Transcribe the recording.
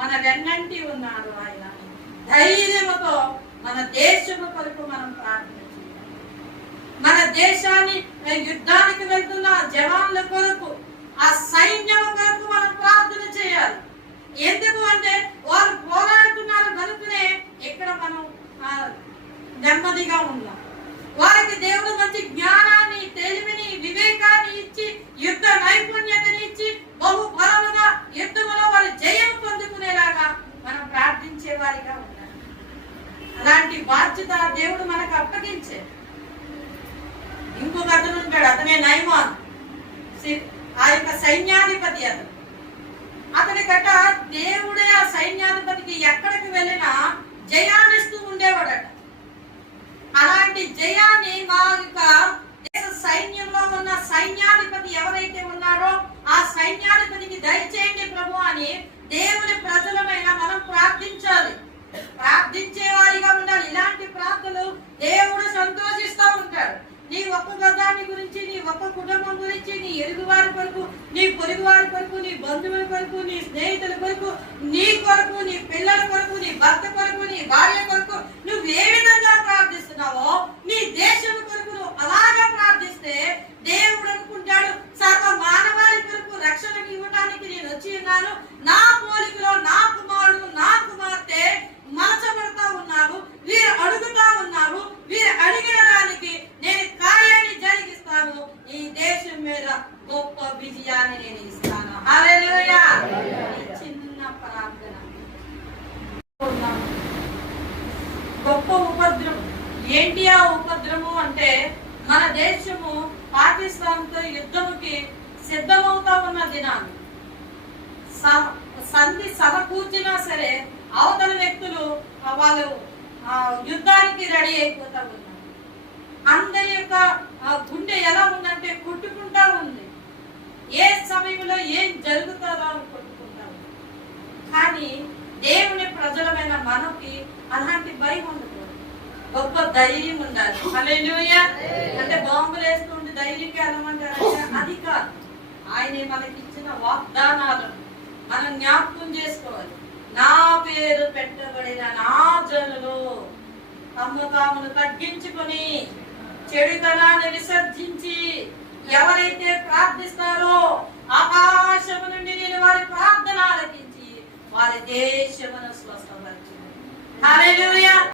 మన వెన్నంటి ఉన్నాడు ఆయన? ధైర్యముతో మన దేశము కొరకు మనం ప్రార్థన మన దేశాన్ని యుద్ధానికి వెళ్తున్న జవాన్ల కొరకు బాధ్యత దేవుడు మనకు అప్పగించే. ఇంకొక అతను ఉంటాడు అతనే నైమాన్ సి- ఆ యొక్క సైన్యాధిపతి అతను. అతని గట దేవుడే ఆ సైన్యాధిపతికి ఎక్కడికి వెళ్ళినా జయాన్నిస్తూ ఉండేవాడట. అలాంటి జయాన్ని మా యొక్క దేశ సైన్యంలో ఉన్న సైన్యాధిపతి ఎవరైతే ఉన్నారో ఆ సైన్యాధిపతికి దయచేయండి ప్రభు అని దేవుని ప్రజలమైన మనం ప్రార్థించాలి ప్రార్థించే వారిగా ఉండాలి ఇలాంటి ప్రార్థనలు దేవుడు సంతోషిస్తూ ఉంటాడు నీ ఒక్క గదాన్ని గురించి నీ ఒక్క కుటుంబం గురించి ఎరుగు వారి కొరకు నీ పొరుగు వారి కొరకు నీ బంధువుల కొరకు నీ స్నేహితుల కొరకు నీ కొరకు నీ పిల్లల కొరకు నీ భర్త కొరకు నీ భార్య కొరకు నువ్వు ఏ విధంగా ప్రార్థిస్తున్నావో నీ దేశం కొరకు నువ్వు అలాగా ప్రార్థిస్తే దేవుడు అనుకుంటాడు సర్వ మానవాళి కొరకు రక్షణకు ఇవ్వడానికి నేను వచ్చి ఉన్నాను. నా పోలికలో నా కుమారుడు నా కుమార్తె మలచబడతా ఉన్నారు వీరు అడుగుతా ఉన్నారు వీరు అడిగిన దానికి నేను కార్యాన్ని జరిగిస్తాను ఈ దేశం మీద గొప్ప విజయాన్ని నేను ఇస్తాను. చిన్న ప్రార్థన. గొప్ప ఉపద్రవం ఏంటి ఆ ఉపద్రవం అంటే మన దేశము పాకిస్తాన్తో యుద్ధముకి సిద్ధమవుతా ఉన్న దినాన్ని స- సంధి సమకూర్చినా సరే అవతల వ్యక్తులు వాళ్ళు యుద్ధానికి రెడీ అయిపోతా ఉన్నారు. అందరి యొక్క గుండె ఎలా ఉందంటే కొట్టుకుంటా ఉంది. ఏ సమయంలో ఏం జరుగుతుందో అని ఉంది కానీ దేవుని ప్రజలమైన మనకి అలాంటి భయం ఉండదు. గొప్ప ధైర్యం ఉండాలి. అంటే బాంబులు వేస్తుంటే ధైర్యంగా వెళ్ళమంటారంటే అది కాదు. ఆయనే మనకి ఇచ్చిన వాగ్దానాలను మనం జ్ఞాపకం చేసుకోవాలి. నా పేరు పెట్టబడిన నా జనులు తమ్ము తామును తగ్గించుకొని చెడుతనాన్ని విసర్జించి ప్రార్థిస్తారో. ఆకాశము నుండి నేను వారి ప్రార్థన ఆలకించి వారి దేశమును స్వస్థపరచు